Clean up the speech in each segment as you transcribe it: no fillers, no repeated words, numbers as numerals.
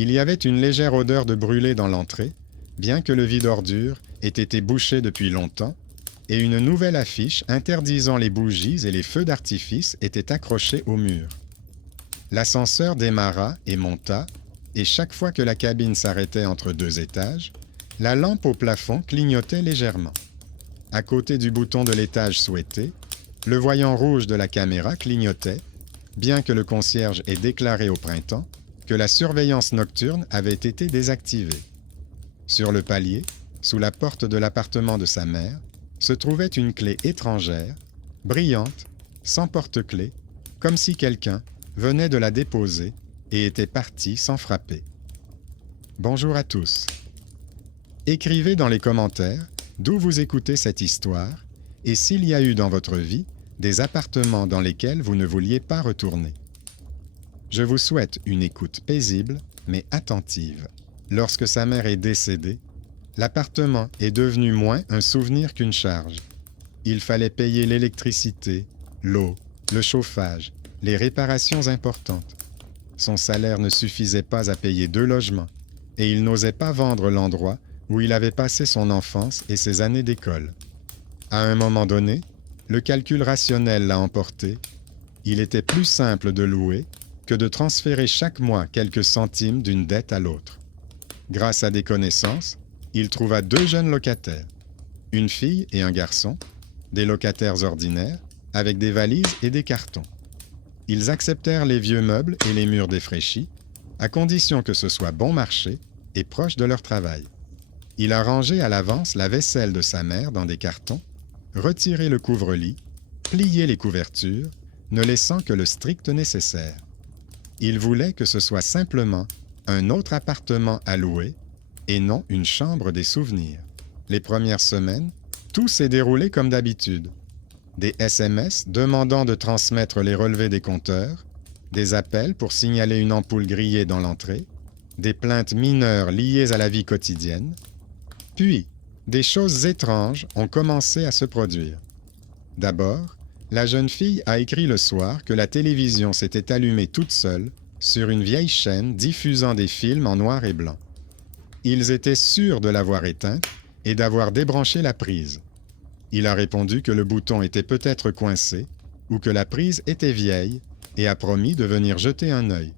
Il y avait une légère odeur de brûlé dans l'entrée, bien que le vide-ordures ait été bouché depuis longtemps, et une nouvelle affiche interdisant les bougies et les feux d'artifice était accrochée au mur. L'ascenseur démarra et monta, et chaque fois que la cabine s'arrêtait entre deux étages, la lampe au plafond clignotait légèrement. À côté du bouton de l'étage souhaité, le voyant rouge de la caméra clignotait, bien que le concierge ait déclaré au printemps que la surveillance nocturne avait été désactivée. Sur le palier, sous la porte de l'appartement de sa mère, se trouvait une clé étrangère, brillante, sans porte-clés, comme si quelqu'un venait de la déposer et était parti sans frapper. Bonjour à tous. Écrivez dans les commentaires d'où vous écoutez cette histoire et s'il y a eu dans votre vie des appartements dans lesquels vous ne vouliez pas retourner. Je vous souhaite une écoute paisible mais attentive. Lorsque sa mère est décédée, l'appartement est devenu moins un souvenir qu'une charge. Il fallait payer l'électricité, l'eau, le chauffage, les réparations importantes. Son salaire ne suffisait pas à payer 2 logements et il n'osait pas vendre l'endroit où il avait passé son enfance et ses années d'école. À un moment donné, le calcul rationnel l'a emporté. Il était plus simple de louer que de transférer chaque mois quelques centimes d'une dette à l'autre. Grâce à des connaissances, il trouva 2 jeunes locataires, une fille et un garçon, des locataires ordinaires, avec des valises et des cartons. Ils acceptèrent les vieux meubles et les murs défraîchis, à condition que ce soit bon marché et proche de leur travail. Il a rangé à l'avance la vaisselle de sa mère dans des cartons, retiré le couvre-lit, plié les couvertures, ne laissant que le strict nécessaire. Il voulait que ce soit simplement un autre appartement à louer et non une chambre des souvenirs. Les premières semaines, tout s'est déroulé comme d'habitude. Des SMS demandant de transmettre les relevés des compteurs, des appels pour signaler une ampoule grillée dans l'entrée, des plaintes mineures liées à la vie quotidienne. Puis, des choses étranges ont commencé à se produire. D'abord, la jeune fille a écrit le soir que la télévision s'était allumée toute seule sur une vieille chaîne diffusant des films en noir et blanc. Ils étaient sûrs de l'avoir éteinte et d'avoir débranché la prise. Il a répondu que le bouton était peut-être coincé ou que la prise était vieille et a promis de venir jeter un œil.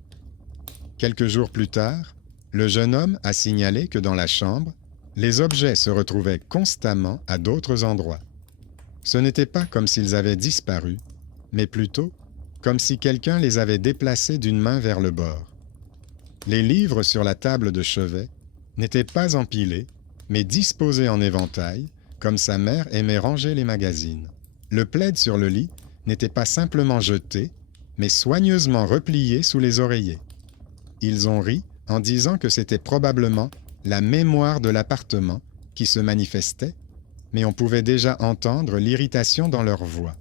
Quelques jours plus tard, le jeune homme a signalé que dans la chambre, les objets se retrouvaient constamment à d'autres endroits. Ce n'était pas comme s'ils avaient disparu, mais plutôt comme si quelqu'un les avait déplacés d'une main vers le bord. Les livres sur la table de chevet n'étaient pas empilés, mais disposés en éventail, comme sa mère aimait ranger les magazines. Le plaid sur le lit n'était pas simplement jeté, mais soigneusement replié sous les oreillers. Ils ont ri en disant que c'était probablement la mémoire de l'appartement qui se manifestait, mais on pouvait déjà entendre l'irritation dans leur voix.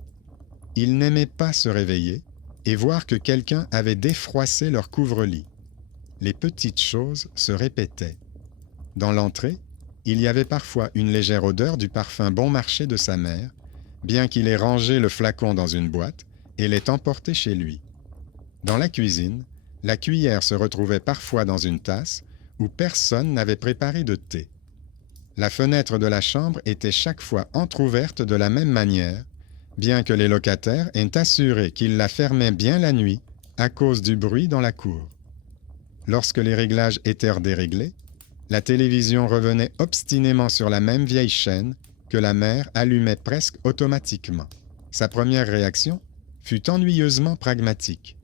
Ils n'aimaient pas se réveiller et voir que quelqu'un avait défroissé leur couvre-lit. Les petites choses se répétaient. Dans l'entrée, il y avait parfois une légère odeur du parfum bon marché de sa mère, bien qu'il ait rangé le flacon dans une boîte et l'ait emporté chez lui. Dans la cuisine, la cuillère se retrouvait parfois dans une tasse où personne n'avait préparé de thé. La fenêtre de la chambre était chaque fois entr'ouverte de la même manière, bien que les locataires aient assuré qu'ils la fermaient bien la nuit à cause du bruit dans la cour. Lorsque les réglages étaient déréglés, la télévision revenait obstinément sur la même vieille chaîne que la mère allumait presque automatiquement. Sa première réaction fut ennuyeusement pragmatique.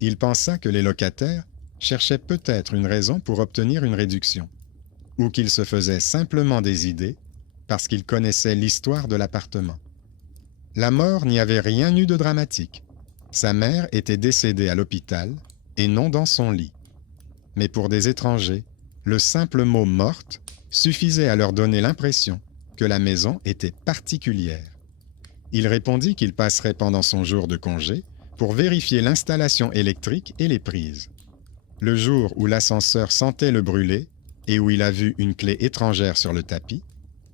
Il pensa que les locataires cherchaient peut-être une raison pour obtenir une réduction, ou qu'ils se faisaient simplement des idées parce qu'ils connaissaient l'histoire de l'appartement. La mort n'y avait rien eu de dramatique. Sa mère était décédée à l'hôpital et non dans son lit. Mais pour des étrangers, le simple mot « morte » suffisait à leur donner l'impression que la maison était particulière. Il répondit qu'il passerait pendant son jour de congé pour vérifier l'installation électrique et les prises. Le jour où l'ascenseur sentait le brûlé et où il a vu une clé étrangère sur le tapis,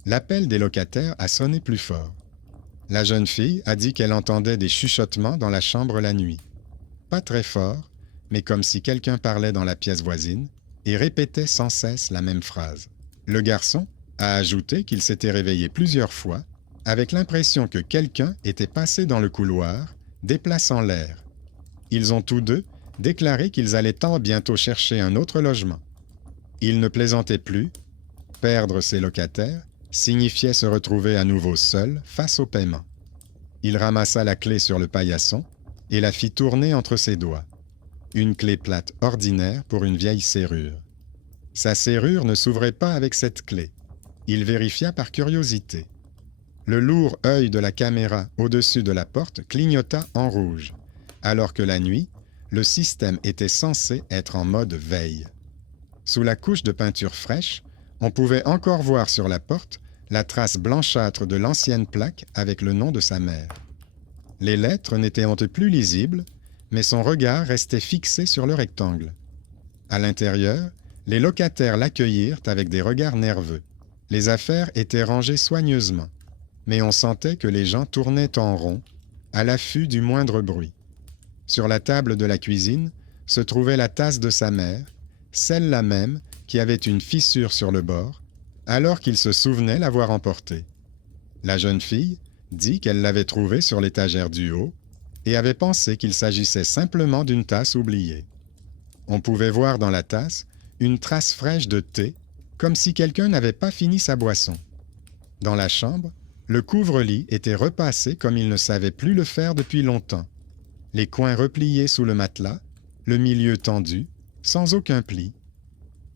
l'appel des locataires a sonné plus fort. La jeune fille a dit qu'elle entendait des chuchotements dans la chambre la nuit. Pas très fort, mais comme si quelqu'un parlait dans la pièce voisine, et répétait sans cesse la même phrase. Le garçon a ajouté qu'il s'était réveillé plusieurs fois avec l'impression que quelqu'un était passé dans le couloir, déplaçant l'air. Ils ont tous deux déclaré qu'ils allaient bientôt chercher un autre logement. Ils ne plaisantaient plus. Perdre ses locataires signifiait se retrouver à nouveau seul face au paiement. Il ramassa la clé sur le paillasson et la fit tourner entre ses doigts. Une clé plate ordinaire pour une vieille serrure. Sa serrure ne s'ouvrait pas avec cette clé. Il vérifia par curiosité. Le lourd œil de la caméra au-dessus de la porte clignota en rouge, alors que la nuit, le système était censé être en mode veille. Sous la couche de peinture fraîche, on pouvait encore voir sur la porte la trace blanchâtre de l'ancienne plaque avec le nom de sa mère. Les lettres n'étaient plus lisibles, mais son regard restait fixé sur le rectangle. À l'intérieur, les locataires l'accueillirent avec des regards nerveux. Les affaires étaient rangées soigneusement, mais on sentait que les gens tournaient en rond, à l'affût du moindre bruit. Sur la table de la cuisine se trouvait la tasse de sa mère, celle-là même qui avait une fissure sur le bord, alors qu'il se souvenait l'avoir emportée. La jeune fille dit qu'elle l'avait trouvée sur l'étagère du haut et avait pensé qu'il s'agissait simplement d'une tasse oubliée. On pouvait voir dans la tasse une trace fraîche de thé, comme si quelqu'un n'avait pas fini sa boisson. Dans la chambre, le couvre-lit était repassé comme il ne savait plus le faire depuis longtemps. Les coins repliés sous le matelas, le milieu tendu, sans aucun pli.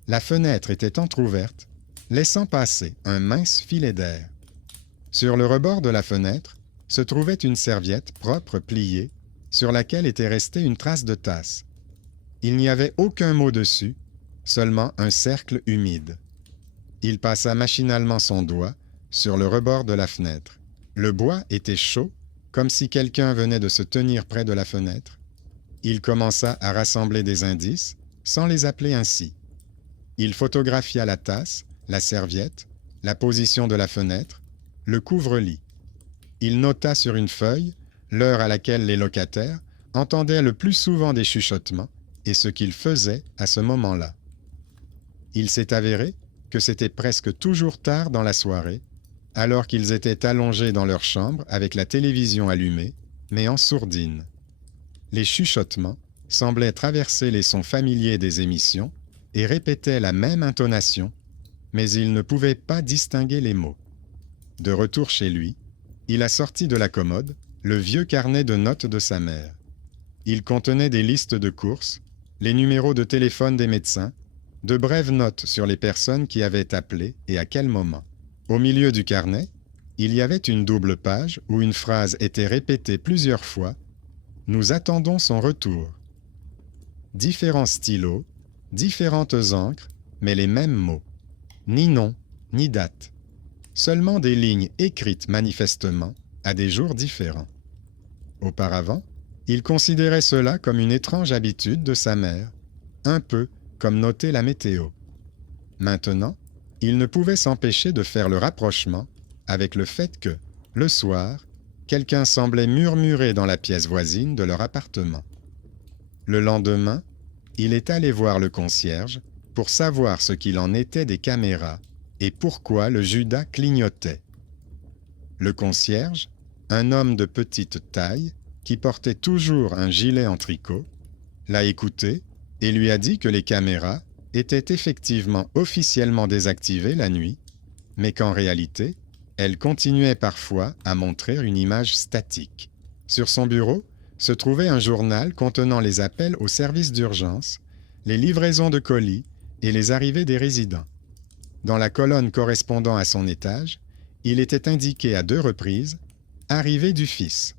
La fenêtre était entr'ouverte, laissant passer un mince filet d'air. Sur le rebord de la fenêtre se trouvait une serviette propre pliée, sur laquelle était restée une trace de tasse. Il n'y avait aucun mot dessus, seulement un cercle humide. Il passa machinalement son doigt sur le rebord de la fenêtre. Le bois était chaud, comme si quelqu'un venait de se tenir près de la fenêtre. Il commença à rassembler des indices, sans les appeler ainsi. Il photographia la tasse, la serviette, la position de la fenêtre, le couvre-lit. Il nota sur une feuille l'heure à laquelle les locataires entendaient le plus souvent des chuchotements et ce qu'ils faisaient à ce moment-là. Il s'est avéré que c'était presque toujours tard dans la soirée, alors qu'ils étaient allongés dans leur chambre avec la télévision allumée, mais en sourdine. Les chuchotements semblaient traverser les sons familiers des émissions et répétaient la même intonation, mais il ne pouvait pas distinguer les mots. De retour chez lui, il a sorti de la commode le vieux carnet de notes de sa mère. Il contenait des listes de courses, les numéros de téléphone des médecins, de brèves notes sur les personnes qui avaient appelé et à quel moment. Au milieu du carnet, il y avait une double page où une phrase était répétée plusieurs fois. « Nous attendons son retour ». Différents stylos, différentes encres, mais les mêmes mots. Ni nom, ni date. Seulement des lignes écrites manifestement à des jours différents. Auparavant, il considérait cela comme une étrange habitude de sa mère, un peu comme noter la météo. Maintenant, il ne pouvait s'empêcher de faire le rapprochement avec le fait que, le soir, quelqu'un semblait murmurer dans la pièce voisine de leur appartement. Le lendemain, il est allé voir le concierge pour savoir ce qu'il en était des caméras et pourquoi le Judas clignotait. Le concierge, un homme de petite taille qui portait toujours un gilet en tricot, l'a écouté et lui a dit que les caméras étaient effectivement officiellement désactivées la nuit, mais qu'en réalité, elles continuaient parfois à montrer une image statique. Sur son bureau se trouvait un journal contenant les appels au service d'urgence, les livraisons de colis et les arrivées des résidents. Dans la colonne correspondant à son étage, il était indiqué à 2 reprises « Arrivée du fils ».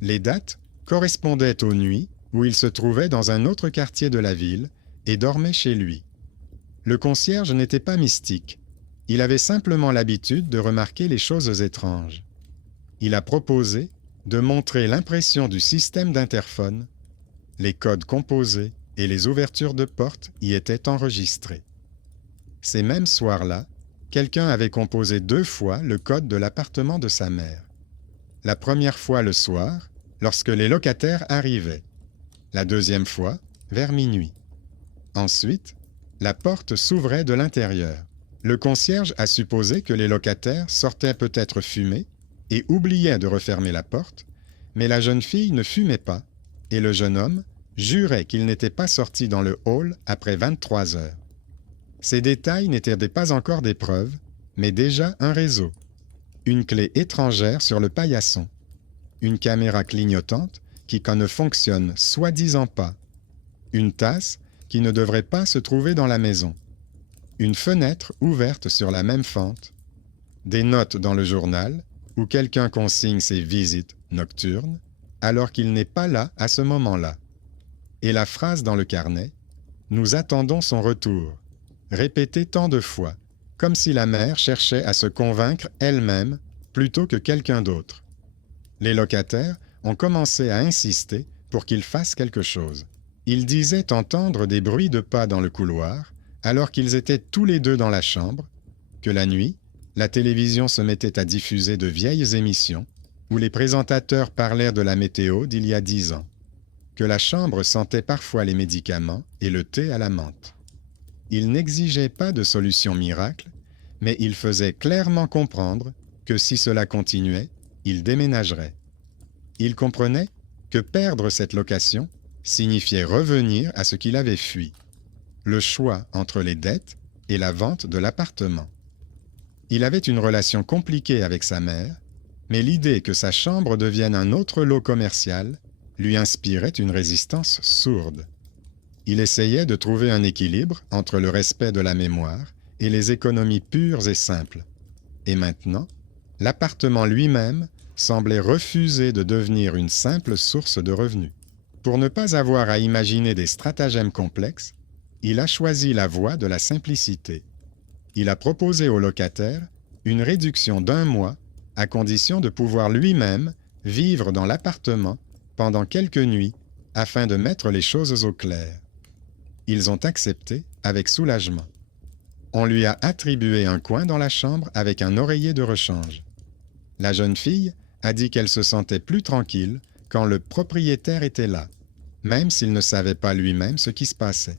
Les dates correspondaient aux nuits où il se trouvait dans un autre quartier de la ville et dormait chez lui. Le concierge n'était pas mystique. Il avait simplement l'habitude de remarquer les choses étranges. Il a proposé de montrer l'impression du système d'interphone. Les codes composés et les ouvertures de portes y étaient enregistrés. Ces mêmes soirs-là, quelqu'un avait composé 2 fois le code de l'appartement de sa mère. La première fois le soir, lorsque les locataires arrivaient. La deuxième fois, vers minuit. Ensuite, La porte s'ouvrait de l'intérieur. Le concierge a supposé que les locataires sortaient peut-être fumer et oubliaient de refermer la porte, mais la jeune fille ne fumait pas et le jeune homme jurait qu'il n'était pas sorti dans le hall après 23 heures. Ces détails n'étaient pas encore des preuves, mais déjà un réseau. Une clé étrangère sur le paillasson. Une caméra clignotante qui ne fonctionne soi-disant pas. Une tasse qui ne devrait pas se trouver dans la maison. Une fenêtre ouverte sur la même fente. Des notes dans le journal où quelqu'un consigne ses visites nocturnes alors qu'il n'est pas là à ce moment-là. Et la phrase dans le carnet « Nous attendons son retour », répétée tant de fois, comme si la mère cherchait à se convaincre elle-même plutôt que quelqu'un d'autre. Les locataires ont commencé à insister pour qu'il fasse quelque chose. Ils disaient entendre des bruits de pas dans le couloir, alors qu'ils étaient tous les deux dans la chambre, que la nuit, la télévision se mettait à diffuser de vieilles émissions où les présentateurs parlaient de la météo d'il y a 10 ans, que la chambre sentait parfois les médicaments et le thé à la menthe. Ils n'exigeaient pas de solution miracle, mais ils faisaient clairement comprendre que si cela continuait, ils déménageraient. Ils comprenaient que perdre cette location signifiait revenir à ce qu'il avait fui, le choix entre les dettes et la vente de l'appartement. Il avait une relation compliquée avec sa mère, mais l'idée que sa chambre devienne un autre lot commercial lui inspirait une résistance sourde. Il essayait de trouver un équilibre entre le respect de la mémoire et les économies pures et simples. Et maintenant, l'appartement lui-même semblait refuser de devenir une simple source de revenus. Pour ne pas avoir à imaginer des stratagèmes complexes, il a choisi la voie de la simplicité. Il a proposé aux locataires une réduction d'1 mois à condition de pouvoir lui-même vivre dans l'appartement pendant quelques nuits afin de mettre les choses au clair. Ils ont accepté avec soulagement. On lui a attribué un coin dans la chambre avec un oreiller de rechange. La jeune fille a dit qu'elle se sentait plus tranquille quand le propriétaire était là, même s'il ne savait pas lui-même ce qui se passait.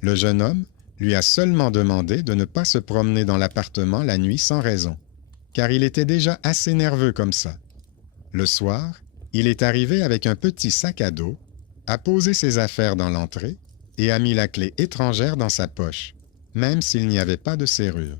Le jeune homme lui a seulement demandé de ne pas se promener dans l'appartement la nuit sans raison, car il était déjà assez nerveux comme ça. Le soir, il est arrivé avec un petit sac à dos, a posé ses affaires dans l'entrée et a mis la clé étrangère dans sa poche, même s'il n'y avait pas de serrure.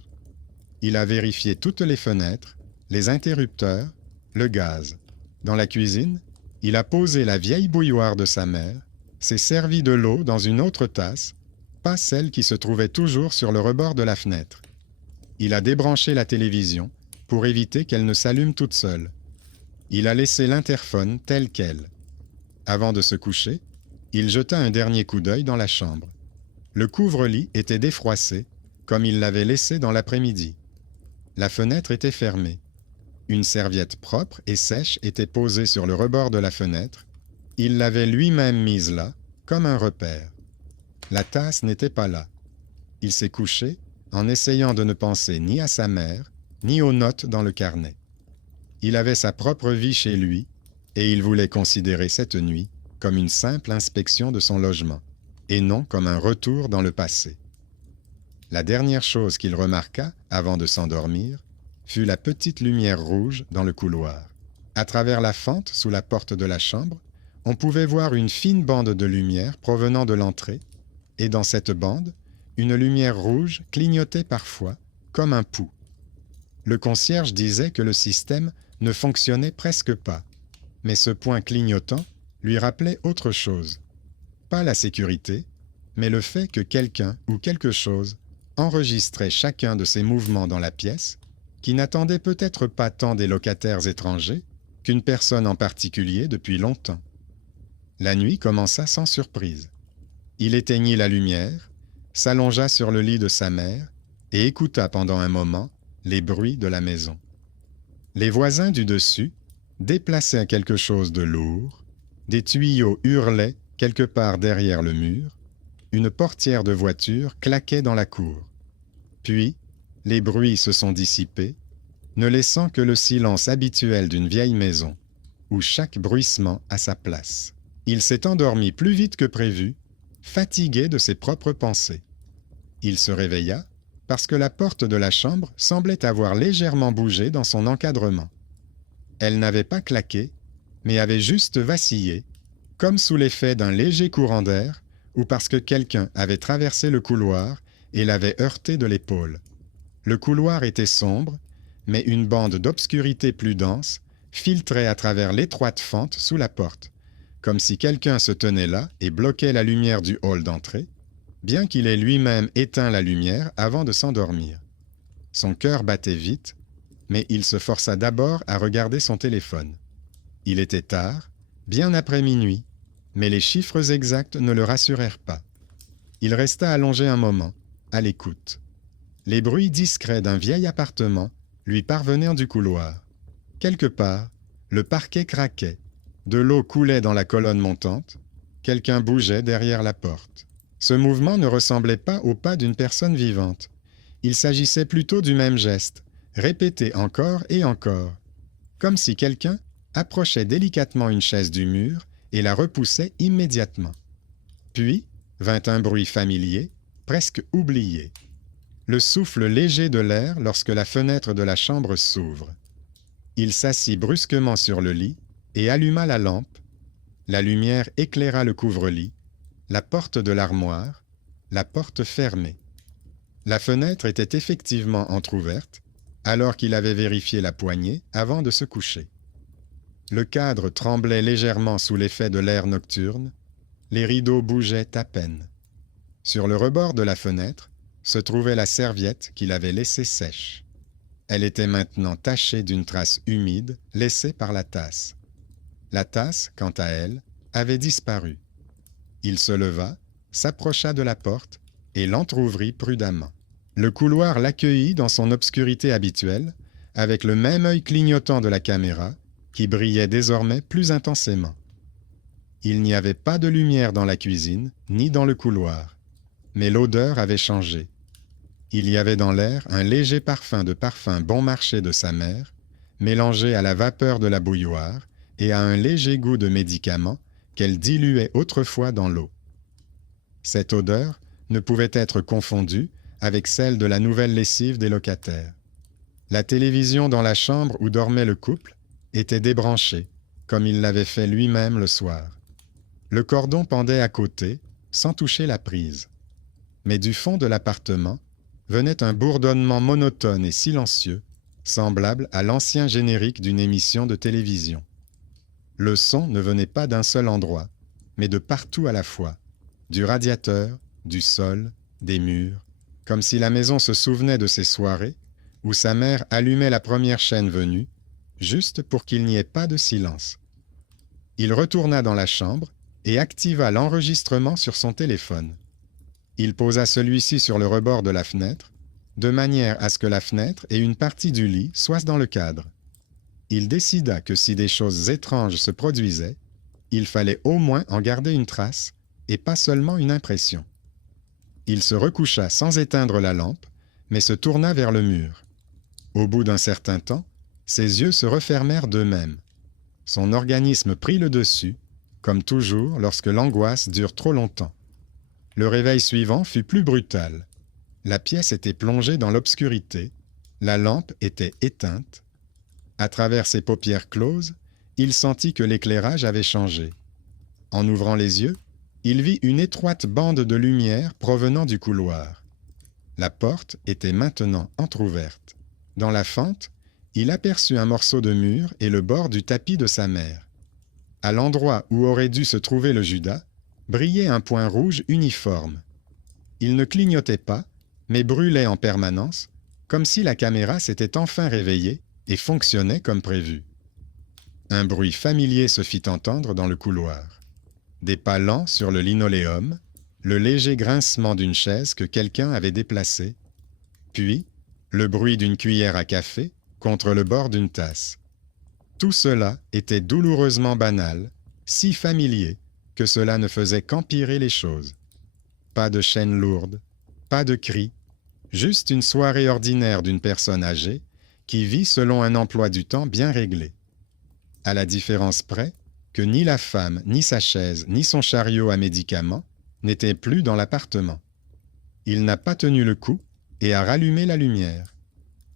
Il a vérifié toutes les fenêtres, les interrupteurs, le gaz. Dans la cuisine, il a posé la vieille bouilloire de sa mère, s'est servi de l'eau dans une autre tasse, pas celle qui se trouvait toujours sur le rebord de la fenêtre. Il a débranché la télévision pour éviter qu'elle ne s'allume toute seule. Il a laissé l'interphone tel quel. Avant de se coucher, il jeta un dernier coup d'œil dans la chambre. Le couvre-lit était défroissé, comme il l'avait laissé dans l'après-midi. La fenêtre était fermée. Une serviette propre et sèche était posée sur le rebord de la fenêtre. Il l'avait lui-même mise là, comme un repère. La tasse n'était pas là. Il s'est couché en essayant de ne penser ni à sa mère, ni aux notes dans le carnet. Il avait sa propre vie chez lui, et il voulait considérer cette nuit comme une simple inspection de son logement, et non comme un retour dans le passé. La dernière chose qu'il remarqua avant de s'endormir fut la petite lumière rouge dans le couloir. À travers la fente sous la porte de la chambre, on pouvait voir une fine bande de lumière provenant de l'entrée, et dans cette bande, une lumière rouge clignotait parfois, comme un pouls. Le concierge disait que le système ne fonctionnait presque pas, mais ce point clignotant lui rappelait autre chose. Pas la sécurité, mais le fait que quelqu'un ou quelque chose enregistrait chacun de ses mouvements dans la pièce, qui n'attendait peut-être pas tant des locataires étrangers qu'une personne en particulier depuis longtemps. La nuit commença sans surprise. Il éteignit la lumière, s'allongea sur le lit de sa mère et écouta pendant un moment les bruits de la maison. Les voisins du dessus déplaçaient quelque chose de lourd, des tuyaux hurlaient quelque part derrière le mur, une portière de voiture claquait dans la cour. Puis, les bruits se sont dissipés, ne laissant que le silence habituel d'une vieille maison, où chaque bruissement a sa place. Il s'est endormi plus vite que prévu, fatigué de ses propres pensées. Il se réveilla parce que la porte de la chambre semblait avoir légèrement bougé dans son encadrement. Elle n'avait pas claqué, mais avait juste vacillé, comme sous l'effet d'un léger courant d'air ou parce que quelqu'un avait traversé le couloir et l'avait heurté de l'épaule. Le couloir était sombre, mais une bande d'obscurité plus dense filtrait à travers l'étroite fente sous la porte, comme si quelqu'un se tenait là et bloquait la lumière du hall d'entrée, bien qu'il ait lui-même éteint la lumière avant de s'endormir. Son cœur battait vite, mais il se força d'abord à regarder son téléphone. Il était tard, bien après minuit, mais les chiffres exacts ne le rassurèrent pas. Il resta allongé un moment, à l'écoute. Les bruits discrets d'un vieil appartement lui parvenaient du couloir. Quelque part, le parquet craquait, de l'eau coulait dans la colonne montante, quelqu'un bougeait derrière la porte. Ce mouvement ne ressemblait pas au pas d'une personne vivante. Il s'agissait plutôt du même geste, répété encore et encore, comme si quelqu'un approchait délicatement une chaise du mur et la repoussait immédiatement. Puis vint un bruit familier, presque oublié. Le souffle léger de l'air lorsque la fenêtre de la chambre s'ouvre. Il s'assit brusquement sur le lit et alluma la lampe. La lumière éclaira le couvre-lit, la porte de l'armoire, la porte fermée. La fenêtre était effectivement entr'ouverte, alors qu'il avait vérifié la poignée avant de se coucher. Le cadre tremblait légèrement sous l'effet de l'air nocturne, les rideaux bougeaient à peine. Sur le rebord de la fenêtre se trouvait la serviette qu'il avait laissée sèche. Elle était maintenant tachée d'une trace humide laissée par la tasse. La tasse, quant à elle, avait disparu. Il se leva, s'approcha de la porte et l'entr'ouvrit prudemment. Le couloir l'accueillit dans son obscurité habituelle, avec le même œil clignotant de la caméra, qui brillait désormais plus intensément. Il n'y avait pas de lumière dans la cuisine, ni dans le couloir, mais l'odeur avait changé. Il y avait dans l'air un léger parfum de parfum bon marché de sa mère, mélangé à la vapeur de la bouilloire et à un léger goût de médicament qu'elle diluait autrefois dans l'eau. Cette odeur ne pouvait être confondue avec celle de la nouvelle lessive des locataires. La télévision dans la chambre où dormait le couple était débranchée, comme il l'avait fait lui-même le soir. Le cordon pendait à côté, sans toucher la prise. Mais du fond de l'appartement venait un bourdonnement monotone et silencieux, semblable à l'ancien générique d'une émission de télévision. Le son ne venait pas d'un seul endroit, mais de partout à la fois, du radiateur, du sol, des murs, comme si la maison se souvenait de ces soirées où sa mère allumait la première chaîne venue, juste pour qu'il n'y ait pas de silence. Il retourna dans la chambre et activa l'enregistrement sur son téléphone. Il posa celui-ci sur le rebord de la fenêtre, de manière à ce que la fenêtre et une partie du lit soient dans le cadre. Il décida que si des choses étranges se produisaient, il fallait au moins en garder une trace et pas seulement une impression. Il se recoucha sans éteindre la lampe, mais se tourna vers le mur. Au bout d'un certain temps, ses yeux se refermèrent d'eux-mêmes. Son organisme prit le dessus, comme toujours lorsque l'angoisse dure trop longtemps. Le réveil suivant fut plus brutal. La pièce était plongée dans l'obscurité, la lampe était éteinte. À travers ses paupières closes, il sentit que l'éclairage avait changé. En ouvrant les yeux, il vit une étroite bande de lumière provenant du couloir. La porte était maintenant entr'ouverte. Dans la fente, il aperçut un morceau de mur et le bord du tapis de sa mère. À l'endroit où aurait dû se trouver le Judas, brillait un point rouge uniforme. Il ne clignotait pas, mais brûlait en permanence, comme si la caméra s'était enfin réveillée et fonctionnait comme prévu. Un bruit familier se fit entendre dans le couloir. Des pas lents sur le linoléum, le léger grincement d'une chaise que quelqu'un avait déplacée, puis le bruit d'une cuillère à café contre le bord d'une tasse. Tout cela était douloureusement banal, si familier que cela ne faisait qu'empirer les choses. Pas de chaîne lourde, pas de cris, juste une soirée ordinaire d'une personne âgée qui vit selon un emploi du temps bien réglé. À la différence près que ni la femme, ni sa chaise, ni son chariot à médicaments n'étaient plus dans l'appartement. Il n'a pas tenu le coup et a rallumé la lumière.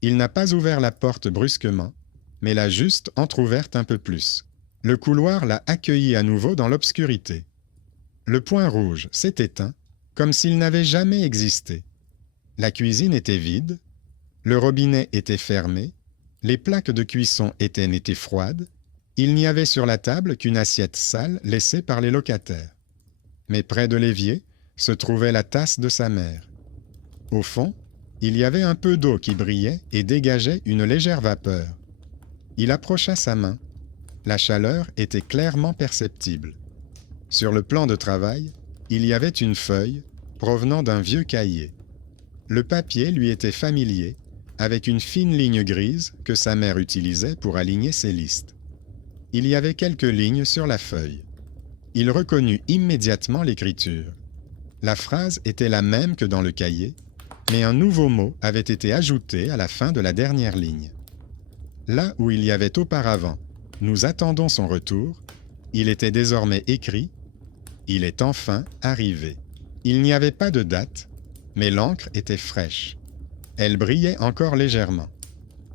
Il n'a pas ouvert la porte brusquement, mais l'a juste entr'ouverte un peu plus. Le couloir l'a accueilli à nouveau dans l'obscurité. Le point rouge s'est éteint, comme s'il n'avait jamais existé. La cuisine était vide, le robinet était fermé, les plaques de cuisson étaient froides, il n'y avait sur la table qu'une assiette sale laissée par les locataires. Mais près de l'évier se trouvait la tasse de sa mère. Au fond, il y avait un peu d'eau qui brillait et dégageait une légère vapeur. Il approcha sa main. La chaleur était clairement perceptible. Sur le plan de travail, il y avait une feuille provenant d'un vieux cahier. Le papier lui était familier, avec une fine ligne grise que sa mère utilisait pour aligner ses listes. Il y avait quelques lignes sur la feuille. Il reconnut immédiatement l'écriture. La phrase était la même que dans le cahier, mais un nouveau mot avait été ajouté à la fin de la dernière ligne. Là où il y avait auparavant « Nous attendons son retour », il était désormais écrit « Il est enfin arrivé ». Il n'y avait pas de date, mais l'encre était fraîche. Elle brillait encore légèrement.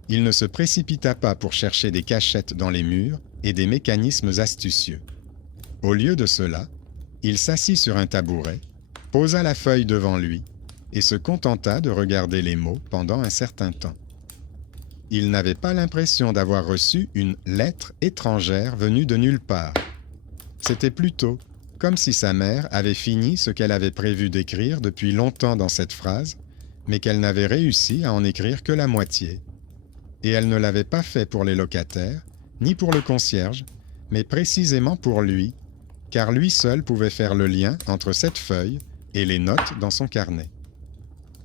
Il ne se précipita pas pour chercher des cachettes dans les murs et des mécanismes astucieux. Au lieu de cela, il s'assit sur un tabouret, posa la feuille devant lui et se contenta de regarder les mots pendant un certain temps. Il n'avait pas l'impression d'avoir reçu une lettre étrangère venue de nulle part. C'était plutôt comme si sa mère avait fini ce qu'elle avait prévu d'écrire depuis longtemps dans cette phrase, mais qu'elle n'avait réussi à en écrire que la moitié. Et elle ne l'avait pas fait pour les locataires, ni pour le concierge, mais précisément pour lui, car lui seul pouvait faire le lien entre cette feuille et les notes dans son carnet.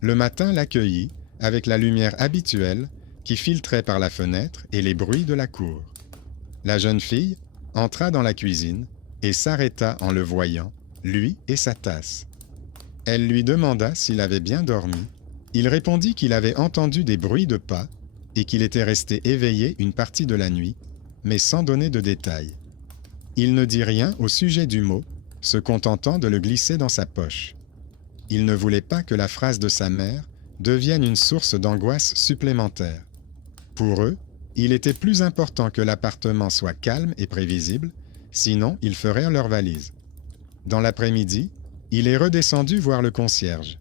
Le matin l'accueillit avec la lumière habituelle qui filtrait par la fenêtre et les bruits de la cour. La jeune fille entra dans la cuisine et s'arrêta en le voyant, lui et sa tasse. Elle lui demanda s'il avait bien dormi. Il répondit qu'il avait entendu des bruits de pas et qu'il était resté éveillé une partie de la nuit, mais sans donner de détails. Il ne dit rien au sujet du mot, se contentant de le glisser dans sa poche. Il ne voulait pas que la phrase de sa mère devienne une source d'angoisse supplémentaire. Pour eux, il était plus important que l'appartement soit calme et prévisible, sinon ils feraient leur valise. Dans l'après-midi, il est redescendu voir le concierge.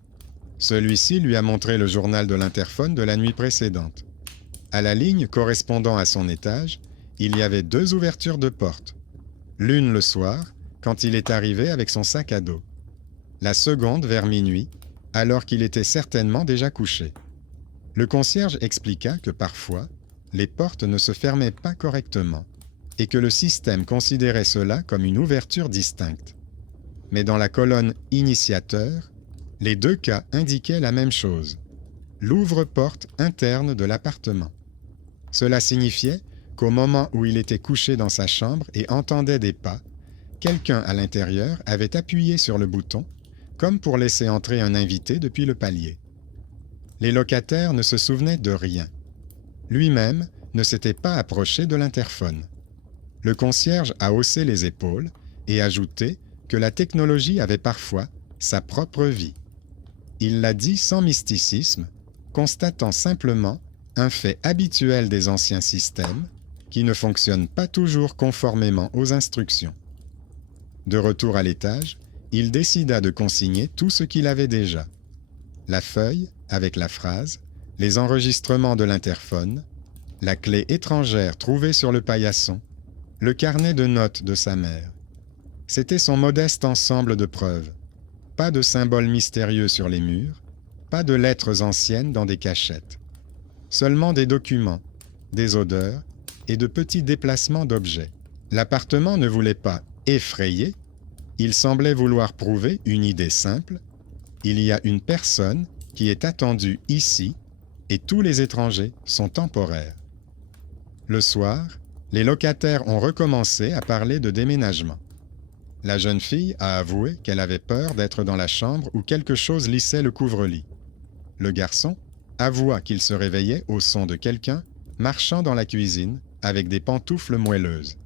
Celui-ci lui a montré le journal de l'interphone de la nuit précédente. À la ligne correspondant à son étage, il y avait 2 ouvertures de porte. L'une le soir, quand il est arrivé avec son sac à dos. La seconde vers minuit, alors qu'il était certainement déjà couché. Le concierge expliqua que parfois, les portes ne se fermaient pas correctement et que le système considérait cela comme une ouverture distincte. Mais dans la colonne « Initiateur », les 2 cas indiquaient la même chose, l'ouvre-porte interne de l'appartement. Cela signifiait qu'au moment où il était couché dans sa chambre et entendait des pas, quelqu'un à l'intérieur avait appuyé sur le bouton, comme pour laisser entrer un invité depuis le palier. Les locataires ne se souvenaient de rien. Lui-même ne s'était pas approché de l'interphone. Le concierge a haussé les épaules et ajouté que la technologie avait parfois sa propre vie. Il l'a dit sans mysticisme, constatant simplement un fait habituel des anciens systèmes qui ne fonctionnent pas toujours conformément aux instructions. De retour à l'étage, il décida de consigner tout ce qu'il avait déjà. La feuille avec la phrase, les enregistrements de l'interphone, la clé étrangère trouvée sur le paillasson, le carnet de notes de sa mère. C'était son modeste ensemble de preuves. Pas de symboles mystérieux sur les murs, pas de lettres anciennes dans des cachettes. Seulement des documents, des odeurs et de petits déplacements d'objets. L'appartement ne voulait pas effrayer, il semblait vouloir prouver une idée simple. Il y a une personne qui est attendue ici et tous les étrangers sont temporaires. Le soir, les locataires ont recommencé à parler de déménagement. La jeune fille a avoué qu'elle avait peur d'être dans la chambre où quelque chose lissait le couvre-lit. Le garçon avoua qu'il se réveillait au son de quelqu'un marchant dans la cuisine avec des pantoufles moelleuses.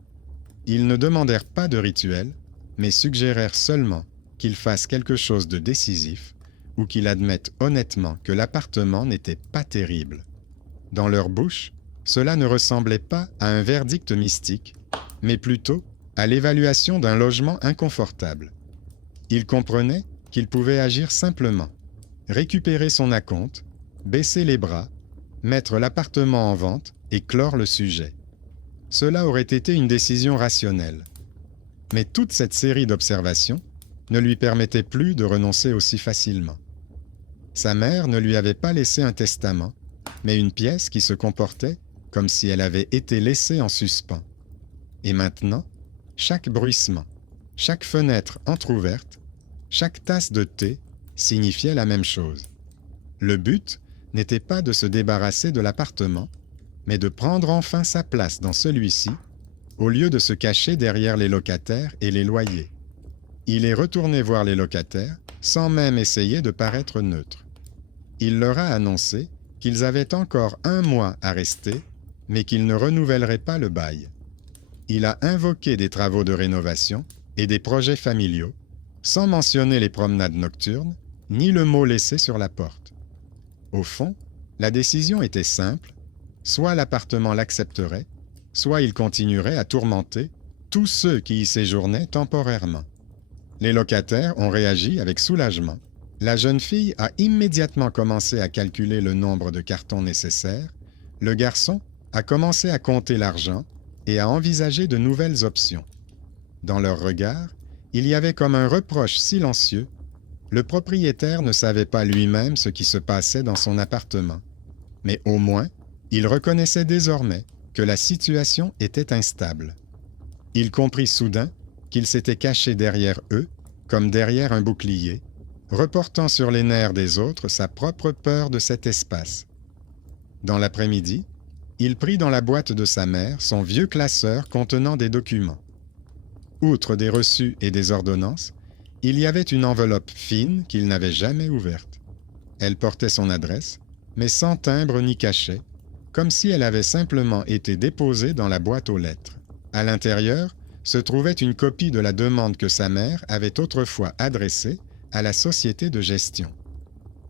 Ils ne demandèrent pas de rituel, mais suggérèrent seulement qu'il fasse quelque chose de décisif ou qu'ils admettent honnêtement que l'appartement n'était pas terrible. Dans leur bouche, cela ne ressemblait pas à un verdict mystique, mais plutôt à l'évaluation d'un logement inconfortable. Ils comprenaient qu'ils pouvaient agir simplement, récupérer son acompte, baisser les bras, mettre l'appartement en vente et clore le sujet. Cela aurait été une décision rationnelle. Mais toute cette série d'observations ne lui permettait plus de renoncer aussi facilement. Sa mère ne lui avait pas laissé un testament, mais une pièce qui se comportait comme si elle avait été laissée en suspens. Et maintenant, chaque bruissement, chaque fenêtre entr'ouverte, chaque tasse de thé signifiait la même chose. Le but n'était pas de se débarrasser de l'appartement, mais de prendre enfin sa place dans celui-ci, au lieu de se cacher derrière les locataires et les loyers. Il est retourné voir les locataires sans même essayer de paraître neutre. Il leur a annoncé qu'ils avaient encore 1 mois à rester, mais qu'ils ne renouvelleraient pas le bail. Il a invoqué des travaux de rénovation et des projets familiaux, sans mentionner les promenades nocturnes, ni le mot laissé sur la porte. Au fond, la décision était simple, soit l'appartement l'accepterait, soit il continuerait à tourmenter tous ceux qui y séjournaient temporairement. Les locataires ont réagi avec soulagement. La jeune fille a immédiatement commencé à calculer le nombre de cartons nécessaires, le garçon a commencé à compter l'argent et à envisager de nouvelles options. Dans leur regard, il y avait comme un reproche silencieux. Le propriétaire ne savait pas lui-même ce qui se passait dans son appartement, mais au moins, il reconnaissait désormais que la situation était instable. Il comprit soudain qu'il s'était caché derrière eux, comme derrière un bouclier, reportant sur les nerfs des autres sa propre peur de cet espace. Dans l'après-midi, il prit dans la boîte de sa mère son vieux classeur contenant des documents. Outre des reçus et des ordonnances, il y avait une enveloppe fine qu'il n'avait jamais ouverte. Elle portait son adresse, mais sans timbre ni cachet, comme si elle avait simplement été déposée dans la boîte aux lettres. À l'intérieur se trouvait une copie de la demande que sa mère avait autrefois adressée à la société de gestion.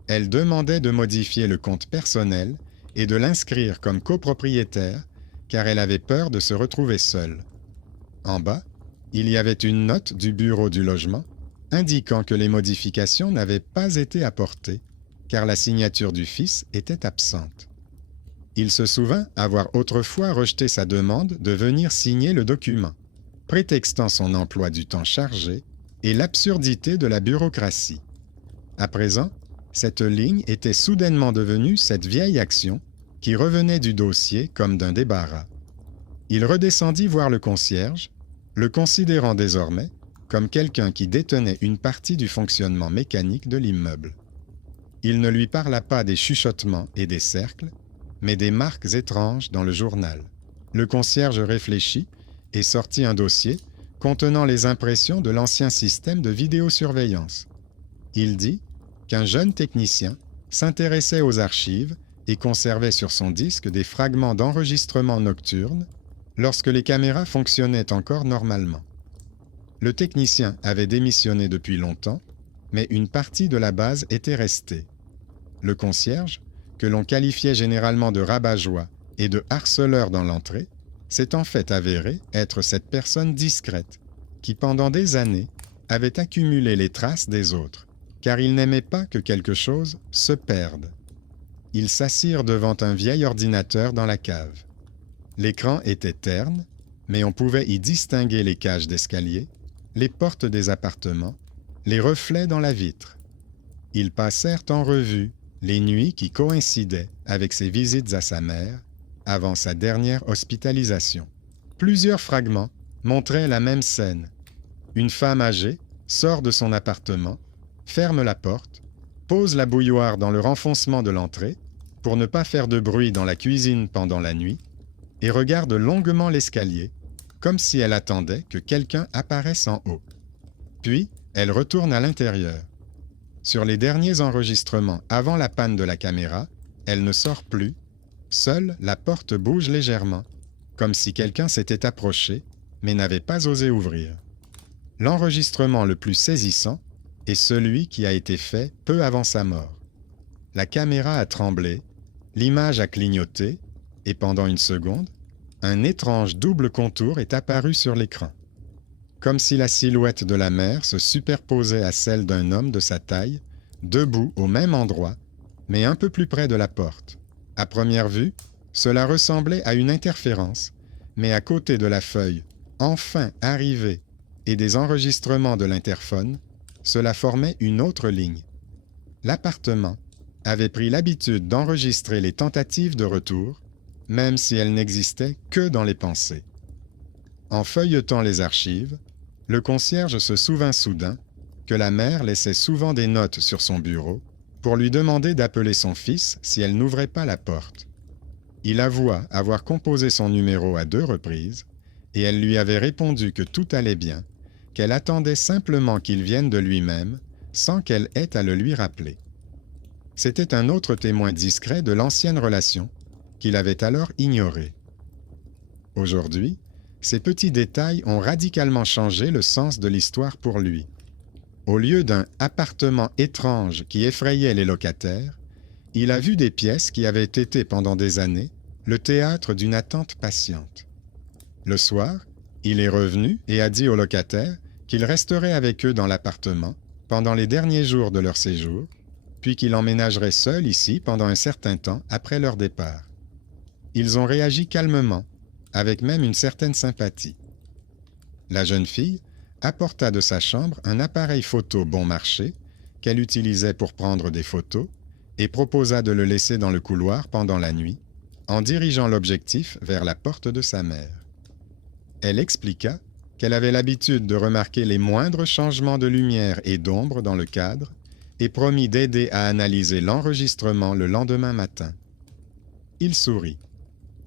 Elle demandait de modifier le compte personnel et de l'inscrire comme copropriétaire, car elle avait peur de se retrouver seule. En bas, il y avait une note du bureau du logement indiquant que les modifications n'avaient pas été apportées, car la signature du fils était absente. Il se souvint avoir autrefois rejeté sa demande de venir signer le document, prétextant son emploi du temps chargé et l'absurdité de la bureaucratie. À présent, cette ligne était soudainement devenue cette vieille action qui revenait du dossier comme d'un débarras. Il redescendit voir le concierge, le considérant désormais comme quelqu'un qui détenait une partie du fonctionnement mécanique de l'immeuble. Il ne lui parla pas des chuchotements et des cercles, mais des marques étranges dans le journal. Le concierge réfléchit et sortit un dossier contenant les impressions de l'ancien système de vidéosurveillance. Il dit qu'un jeune technicien s'intéressait aux archives et conservait sur son disque des fragments d'enregistrement nocturnes lorsque les caméras fonctionnaient encore normalement. Le technicien avait démissionné depuis longtemps, mais une partie de la base était restée. Le concierge, que l'on qualifiait généralement de rabat-joie et de harceleur dans l'entrée, s'est en fait avéré être cette personne discrète qui, pendant des années, avait accumulé les traces des autres, car il n'aimait pas que quelque chose se perde. Ils s'assirent devant un vieil ordinateur dans la cave. L'écran était terne, mais on pouvait y distinguer les cages d'escalier, les portes des appartements, les reflets dans la vitre. Ils passèrent en revue les nuits qui coïncidaient avec ses visites à sa mère avant sa dernière hospitalisation. Plusieurs fragments montraient la même scène. Une femme âgée sort de son appartement, ferme la porte, pose la bouilloire dans le renfoncement de l'entrée pour ne pas faire de bruit dans la cuisine pendant la nuit et regarde longuement l'escalier, comme si elle attendait que quelqu'un apparaisse en haut. Puis, elle retourne à l'intérieur. Sur les derniers enregistrements avant la panne de la caméra, elle ne sort plus. Seule la porte bouge légèrement, comme si quelqu'un s'était approché, mais n'avait pas osé ouvrir. L'enregistrement le plus saisissant et celui qui a été fait peu avant sa mort. La caméra a tremblé, l'image a clignoté, et pendant une seconde, un étrange double contour est apparu sur l'écran. Comme si la silhouette de la mère se superposait à celle d'un homme de sa taille, debout au même endroit, mais un peu plus près de la porte. À première vue, cela ressemblait à une interférence, mais à côté de la feuille « Enfin arrivé » et des enregistrements de l'interphone, cela formait une autre ligne. L'appartement avait pris l'habitude d'enregistrer les tentatives de retour, même si elles n'existaient que dans les pensées. En feuilletant les archives, le concierge se souvint soudain que la mère laissait souvent des notes sur son bureau pour lui demander d'appeler son fils si elle n'ouvrait pas la porte. Il avoua avoir composé son numéro à 2 reprises et elle lui avait répondu que tout allait bien, qu'elle attendait simplement qu'il vienne de lui-même sans qu'elle ait à le lui rappeler. C'était un autre témoin discret de l'ancienne relation qu'il avait alors ignorée. Aujourd'hui, ces petits détails ont radicalement changé le sens de l'histoire pour lui. Au lieu d'un appartement étrange qui effrayait les locataires, il a vu des pièces qui avaient été pendant des années le théâtre d'une attente patiente. Le soir, il est revenu et a dit aux locataires qu'il resterait avec eux dans l'appartement pendant les derniers jours de leur séjour, puis qu'il emménagerait seul ici pendant un certain temps après leur départ. Ils ont réagi calmement, avec même une certaine sympathie. La jeune fille apporta de sa chambre un appareil photo bon marché qu'elle utilisait pour prendre des photos et proposa de le laisser dans le couloir pendant la nuit, en dirigeant l'objectif vers la porte de sa mère. Elle expliqua qu'elle avait l'habitude de remarquer les moindres changements de lumière et d'ombre dans le cadre et promit d'aider à analyser l'enregistrement le lendemain matin. Il sourit.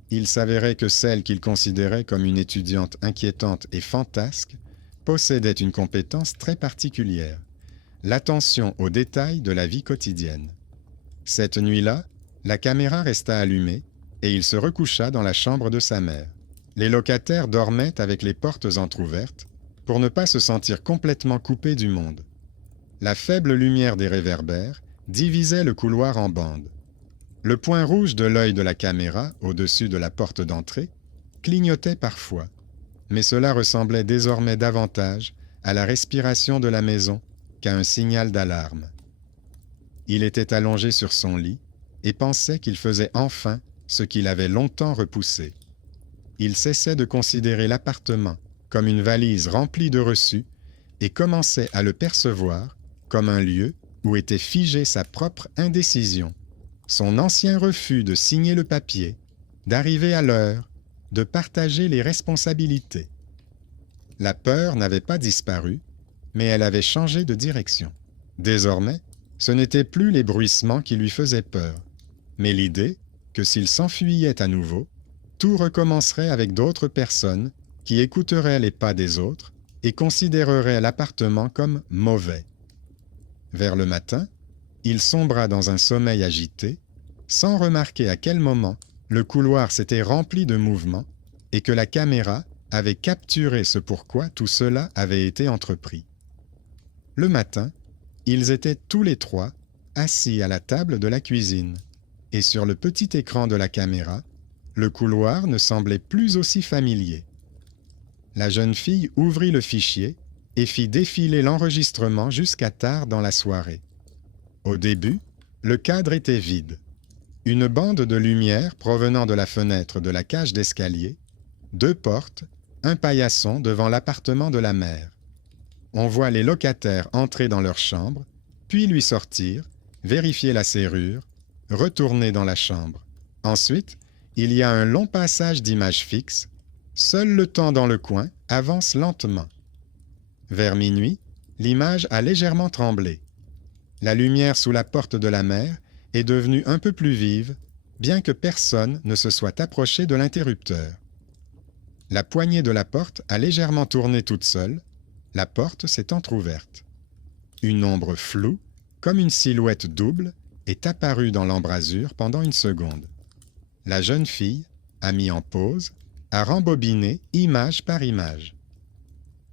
Il s'avérait que celle qu'il considérait comme une étudiante inquiétante et fantasque possédait une compétence très particulière, l'attention aux détails de la vie quotidienne. Cette nuit-là, la caméra resta allumée et il se recoucha dans la chambre de sa mère. Les locataires dormaient avec les portes entr'ouvertes pour ne pas se sentir complètement coupés du monde. La faible lumière des réverbères divisait le couloir en bandes. Le point rouge de l'œil de la caméra, au-dessus de la porte d'entrée, clignotait parfois, mais cela ressemblait désormais davantage à la respiration de la maison qu'à un signal d'alarme. Il était allongé sur son lit et pensait qu'il faisait enfin ce qu'il avait longtemps repoussé. Il cessait de considérer l'appartement comme une valise remplie de reçus et commençait à le percevoir comme un lieu où était figée sa propre indécision, son ancien refus de signer le papier, d'arriver à l'heure, de partager les responsabilités. La peur n'avait pas disparu, mais elle avait changé de direction. Désormais, ce n'étaient plus les bruissements qui lui faisaient peur, mais l'idée que s'il s'enfuyait à nouveau, tout recommencerait avec d'autres personnes qui écouteraient les pas des autres et considéreraient l'appartement comme mauvais. Vers le matin, il sombra dans un sommeil agité, sans remarquer à quel moment le couloir s'était rempli de mouvements et que la caméra avait capturé ce pourquoi tout cela avait été entrepris. Le matin, ils étaient tous les trois assis à la table de la cuisine, et sur le petit écran de la caméra, le couloir ne semblait plus aussi familier. La jeune fille ouvrit le fichier et fit défiler l'enregistrement jusqu'à tard dans la soirée. Au début, le cadre était vide. Une bande de lumière provenant de la fenêtre de la cage d'escalier, 2 portes, un paillasson devant l'appartement de la mère. On voit les locataires entrer dans leur chambre, puis lui sortir, vérifier la serrure, retourner dans la chambre. Ensuite, il y a un long passage d'images fixes. Seul le temps dans le coin avance lentement. Vers minuit, l'image a légèrement tremblé. La lumière sous la porte de la mère est devenue un peu plus vive, bien que personne ne se soit approché de l'interrupteur. La poignée de la porte a légèrement tourné toute seule. La porte s'est entr'ouverte. Une ombre floue, comme une silhouette double, est apparue dans l'embrasure pendant une seconde. La jeune fille a mis en pause, a rembobiné image par image.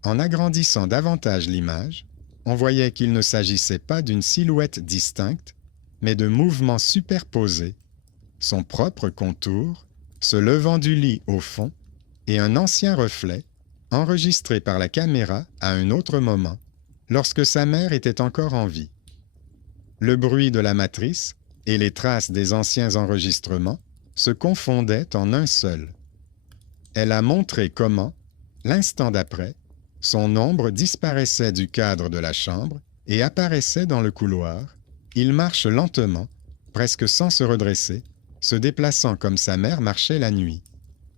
En agrandissant davantage l'image, on voyait qu'il ne s'agissait pas d'une silhouette distincte, mais de mouvements superposés, son propre contour, se levant du lit au fond, et un ancien reflet, enregistré par la caméra à un autre moment, lorsque sa mère était encore en vie. Le bruit de la matrice et les traces des anciens enregistrements se confondaient en un seul. Elle a montré comment, l'instant d'après, son ombre disparaissait du cadre de la chambre et apparaissait dans le couloir. Il marche lentement, presque sans se redresser, se déplaçant comme sa mère marchait la nuit.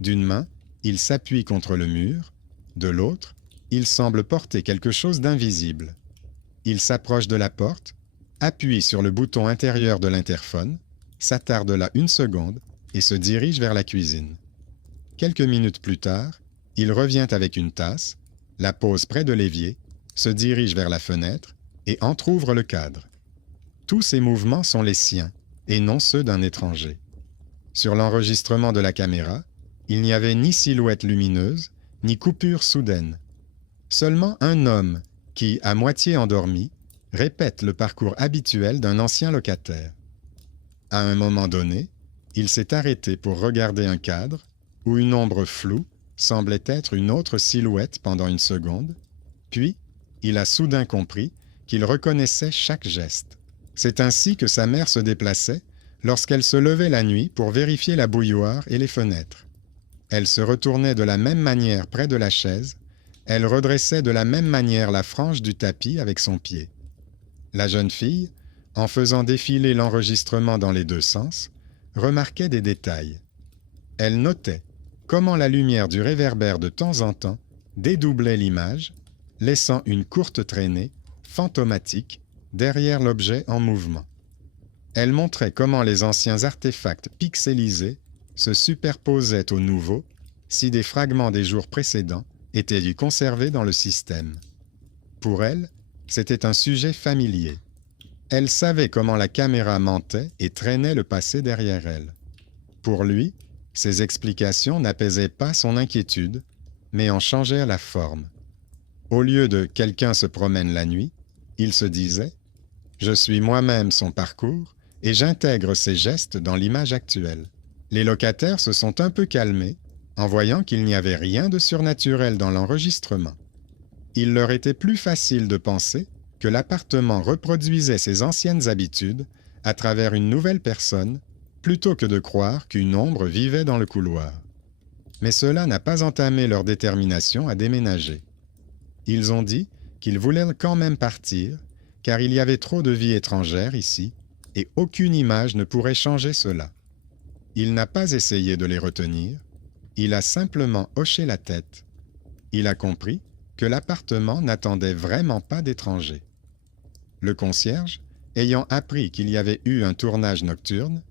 D'une main, il s'appuie contre le mur, de l'autre, il semble porter quelque chose d'invisible. Il s'approche de la porte, appuie sur le bouton intérieur de l'interphone, s'attarde là une seconde et se dirige vers la cuisine. Quelques minutes plus tard, il revient avec une tasse, la pose près de l'évier, se dirige vers la fenêtre et entr'ouvre le cadre. Tous ces mouvements sont les siens et non ceux d'un étranger. Sur l'enregistrement de la caméra, il n'y avait ni silhouette lumineuse, ni coupure soudaine. Seulement un homme qui, à moitié endormi, répète le parcours habituel d'un ancien locataire. À un moment donné, il s'est arrêté pour regarder un cadre où une ombre floue semblait être une autre silhouette pendant une seconde, puis il a soudain compris qu'il reconnaissait chaque geste. C'est ainsi que sa mère se déplaçait lorsqu'elle se levait la nuit pour vérifier la bouilloire et les fenêtres. Elle se retournait de la même manière près de la chaise, elle redressait de la même manière la frange du tapis avec son pied. La jeune fille, en faisant défiler l'enregistrement dans les deux sens, remarquait des détails. Elle notait comment la lumière du réverbère de temps en temps dédoublait l'image, laissant une courte traînée, fantomatique, derrière l'objet en mouvement. Elle montrait comment les anciens artefacts pixelisés se superposaient aux nouveaux si des fragments des jours précédents étaient dû conservés dans le système. Pour elle, c'était un sujet familier. Elle savait comment la caméra mentait et traînait le passé derrière elle. Pour lui, ces explications n'apaisaient pas son inquiétude, mais en changèrent la forme. Au lieu de « quelqu'un se promène la nuit », il se disait « je suis moi-même son parcours et j'intègre ses gestes dans l'image actuelle ». Les locataires se sont un peu calmés en voyant qu'il n'y avait rien de surnaturel dans l'enregistrement. Il leur était plus facile de penser que l'appartement reproduisait ses anciennes habitudes à travers une nouvelle personne, plutôt que de croire qu'une ombre vivait dans le couloir. Mais cela n'a pas entamé leur détermination à déménager. Ils ont dit qu'ils voulaient quand même partir, car il y avait trop de vie étrangère ici, et aucune image ne pourrait changer cela. Il n'a pas essayé de les retenir, il a simplement hoché la tête. Il a compris que l'appartement n'attendait vraiment pas d'étrangers. Le concierge, ayant appris qu'il y avait eu un tournage nocturne,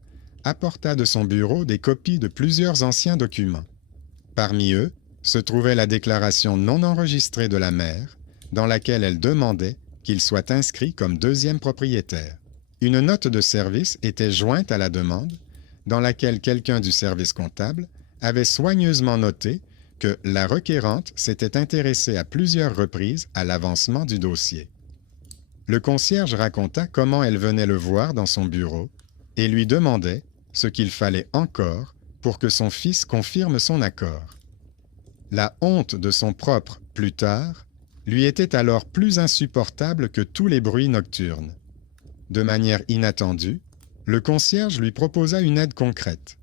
apporta de son bureau des copies de plusieurs anciens documents. Parmi eux se trouvait la déclaration non enregistrée de la mère, dans laquelle elle demandait qu'il soit inscrit comme deuxième propriétaire. Une note de service était jointe à la demande, dans laquelle quelqu'un du service comptable avait soigneusement noté que la requérante s'était intéressée à plusieurs reprises à l'avancement du dossier. Le concierge raconta comment elle venait le voir dans son bureau et lui demandait ce qu'il fallait encore pour que son fils confirme son accord. La honte de son propre « plus tard » lui était alors plus insupportable que tous les bruits nocturnes. De manière inattendue, le concierge lui proposa une aide concrète.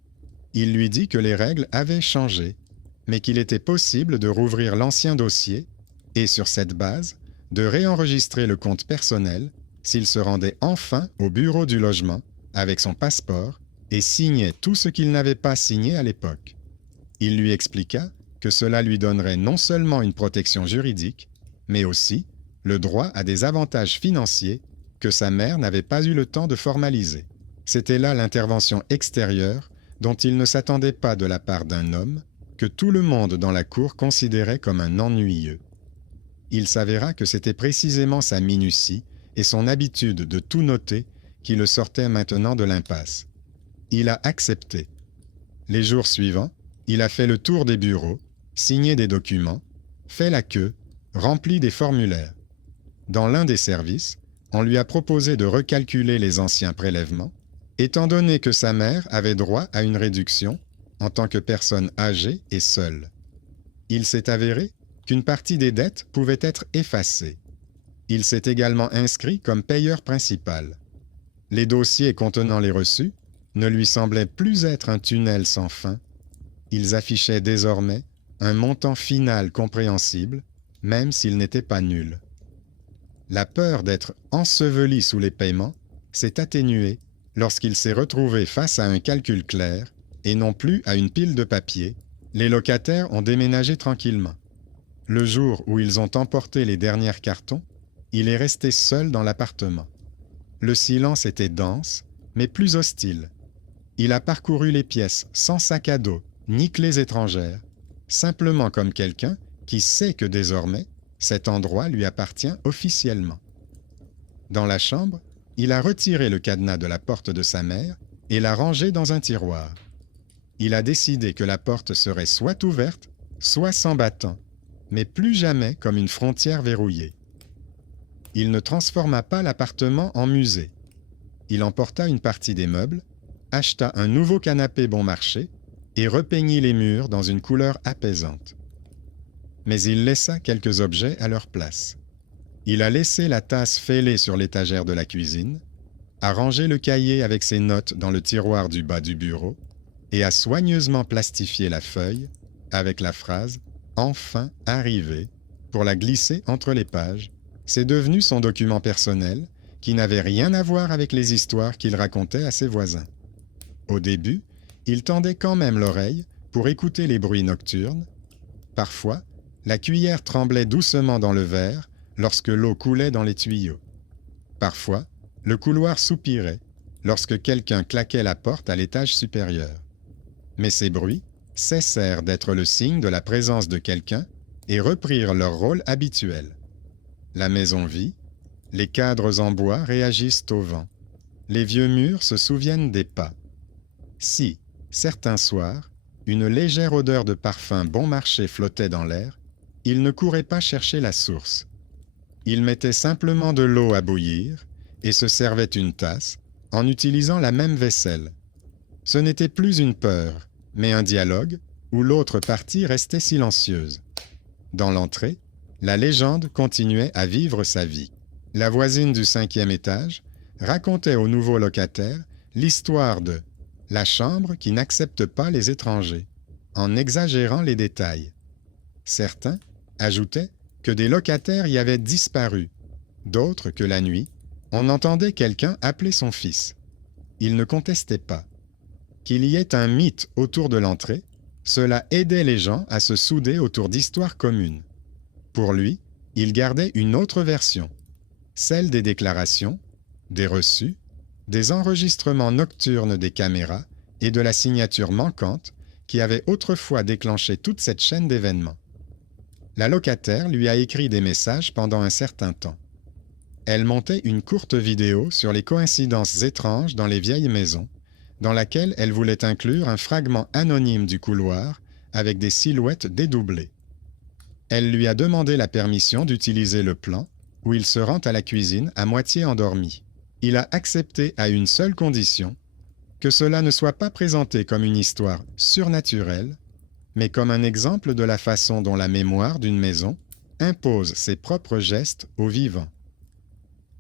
Il lui dit que les règles avaient changé, mais qu'il était possible de rouvrir l'ancien dossier et, sur cette base, de réenregistrer le compte personnel s'il se rendait enfin au bureau du logement avec son passeport et signait tout ce qu'il n'avait pas signé à l'époque. Il lui expliqua que cela lui donnerait non seulement une protection juridique, mais aussi le droit à des avantages financiers que sa mère n'avait pas eu le temps de formaliser. C'était là l'intervention extérieure dont il ne s'attendait pas de la part d'un homme que tout le monde dans la cour considérait comme un ennuyeux. Il s'avéra que c'était précisément sa minutie et son habitude de tout noter qui le sortaient maintenant de l'impasse. Il a accepté. Les jours suivants, il a fait le tour des bureaux, signé des documents, fait la queue, rempli des formulaires. Dans l'un des services, on lui a proposé de recalculer les anciens prélèvements, étant donné que sa mère avait droit à une réduction en tant que personne âgée et seule. Il s'est avéré qu'une partie des dettes pouvait être effacée. Il s'est également inscrit comme payeur principal. Les dossiers contenant les reçus ne lui semblaient plus être un tunnel sans fin. Ils affichaient désormais un montant final compréhensible, même s'il n'était pas nul. La peur d'être enseveli sous les paiements s'est atténuée lorsqu'il s'est retrouvé face à un calcul clair et non plus à une pile de papier. Les locataires ont déménagé tranquillement. Le jour où ils ont emporté les derniers cartons, il est resté seul dans l'appartement. Le silence était dense, mais plus hostile. Il a parcouru les pièces sans sac à dos, ni clés étrangères, simplement comme quelqu'un qui sait que désormais, cet endroit lui appartient officiellement. Dans la chambre, il a retiré le cadenas de la porte de sa mère et l'a rangé dans un tiroir. Il a décidé que la porte serait soit ouverte, soit sans battant, mais plus jamais comme une frontière verrouillée. Il ne transforma pas l'appartement en musée. Il emporta une partie des meubles, acheta un nouveau canapé bon marché et repeignit les murs dans une couleur apaisante. Mais il laissa quelques objets à leur place. Il a laissé la tasse fêlée sur l'étagère de la cuisine, a rangé le cahier avec ses notes dans le tiroir du bas du bureau et a soigneusement plastifié la feuille avec la phrase « Enfin arrivé » pour la glisser entre les pages. C'est devenu son document personnel qui n'avait rien à voir avec les histoires qu'il racontait à ses voisins. Au début, il tendait quand même l'oreille pour écouter les bruits nocturnes. Parfois, la cuillère tremblait doucement dans le verre lorsque l'eau coulait dans les tuyaux. Parfois, le couloir soupirait lorsque quelqu'un claquait la porte à l'étage supérieur. Mais ces bruits cessèrent d'être le signe de la présence de quelqu'un et reprirent leur rôle habituel. La maison vit, les cadres en bois réagissent au vent, les vieux murs se souviennent des pas. Si, certains soirs, une légère odeur de parfum bon marché flottait dans l'air, il ne courait pas chercher la source. Il mettait simplement de l'eau à bouillir et se servait une tasse en utilisant la même vaisselle. Ce n'était plus une peur, mais un dialogue où l'autre partie restait silencieuse. Dans l'entrée, la légende continuait à vivre sa vie. La voisine du 5e étage racontait aux nouveaux locataires l'histoire de « la chambre qui n'accepte pas les étrangers », en exagérant les détails. Certains ajoutaient que des locataires y avaient disparu, d'autres que la nuit, on entendait quelqu'un appeler son fils. Ils ne contestaient pas. Qu'il y ait un mythe autour de l'entrée, cela aidait les gens à se souder autour d'histoires communes. Pour lui, il gardait une autre version, celle des déclarations, des reçus, des enregistrements nocturnes des caméras et de la signature manquante qui avait autrefois déclenché toute cette chaîne d'événements. La locataire lui a écrit des messages pendant un certain temps. Elle montait une courte vidéo sur les coïncidences étranges dans les vieilles maisons, dans laquelle elle voulait inclure un fragment anonyme du couloir avec des silhouettes dédoublées. Elle lui a demandé la permission d'utiliser le plan où il se rend à la cuisine à moitié endormi. Il a accepté à une seule condition, que cela ne soit pas présenté comme une histoire surnaturelle, mais comme un exemple de la façon dont la mémoire d'une maison impose ses propres gestes aux vivants.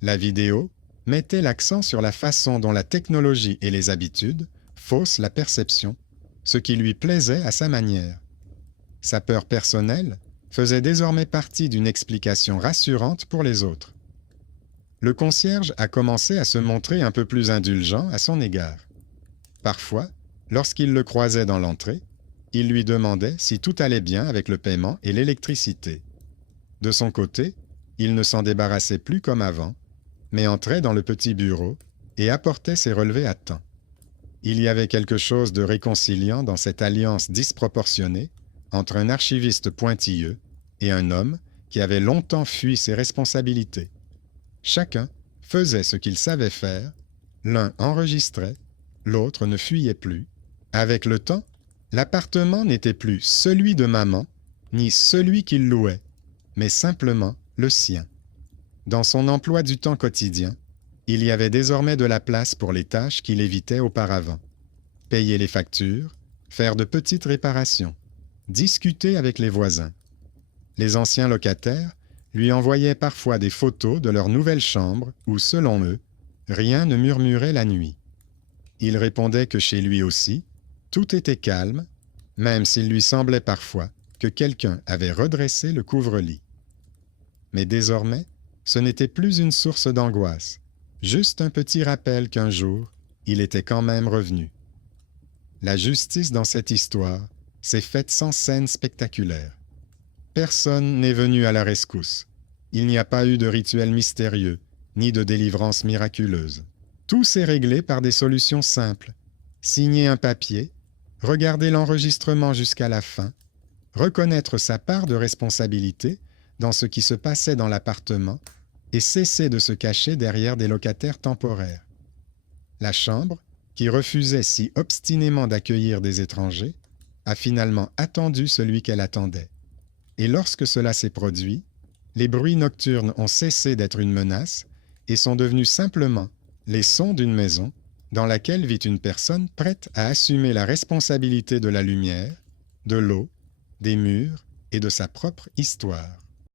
La vidéo mettait l'accent sur la façon dont la technologie et les habitudes faussent la perception, ce qui lui plaisait à sa manière. Sa peur personnelle faisait désormais partie d'une explication rassurante pour les autres. Le concierge a commencé à se montrer un peu plus indulgent à son égard. Parfois, lorsqu'il le croisait dans l'entrée, il lui demandait si tout allait bien avec le paiement et l'électricité. De son côté, il ne s'en débarrassait plus comme avant, mais entrait dans le petit bureau et apportait ses relevés à temps. Il y avait quelque chose de réconciliant dans cette alliance disproportionnée entre un archiviste pointilleux et un homme qui avait longtemps fui ses responsabilités. Chacun faisait ce qu'il savait faire, l'un enregistrait, l'autre ne fuyait plus. Avec le temps, l'appartement n'était plus celui de maman, ni celui qu'il louait, mais simplement le sien. Dans son emploi du temps quotidien, il y avait désormais de la place pour les tâches qu'il évitait auparavant. Payer les factures, faire de petites réparations, discuter avec les voisins. Les anciens locataires lui envoyaient parfois des photos de leur nouvelle chambre où, selon eux, rien ne murmurait la nuit. Il répondait que chez lui aussi, tout était calme, même s'il lui semblait parfois que quelqu'un avait redressé le couvre-lit. Mais désormais, ce n'était plus une source d'angoisse, juste un petit rappel qu'un jour, il était quand même revenu. La justice dans cette histoire s'est faite sans scène spectaculaire. Personne n'est venu à la rescousse. Il n'y a pas eu de rituel mystérieux, ni de délivrance miraculeuse. Tout s'est réglé par des solutions simples. Signer un papier, regarder l'enregistrement jusqu'à la fin, reconnaître sa part de responsabilité dans ce qui se passait dans l'appartement et cesser de se cacher derrière des locataires temporaires. La chambre, qui refusait si obstinément d'accueillir des étrangers, a finalement attendu celui qu'elle attendait. Et lorsque cela s'est produit, les bruits nocturnes ont cessé d'être une menace et sont devenus simplement les sons d'une maison dans laquelle vit une personne prête à assumer la responsabilité de la lumière, de l'eau, des murs et de sa propre histoire.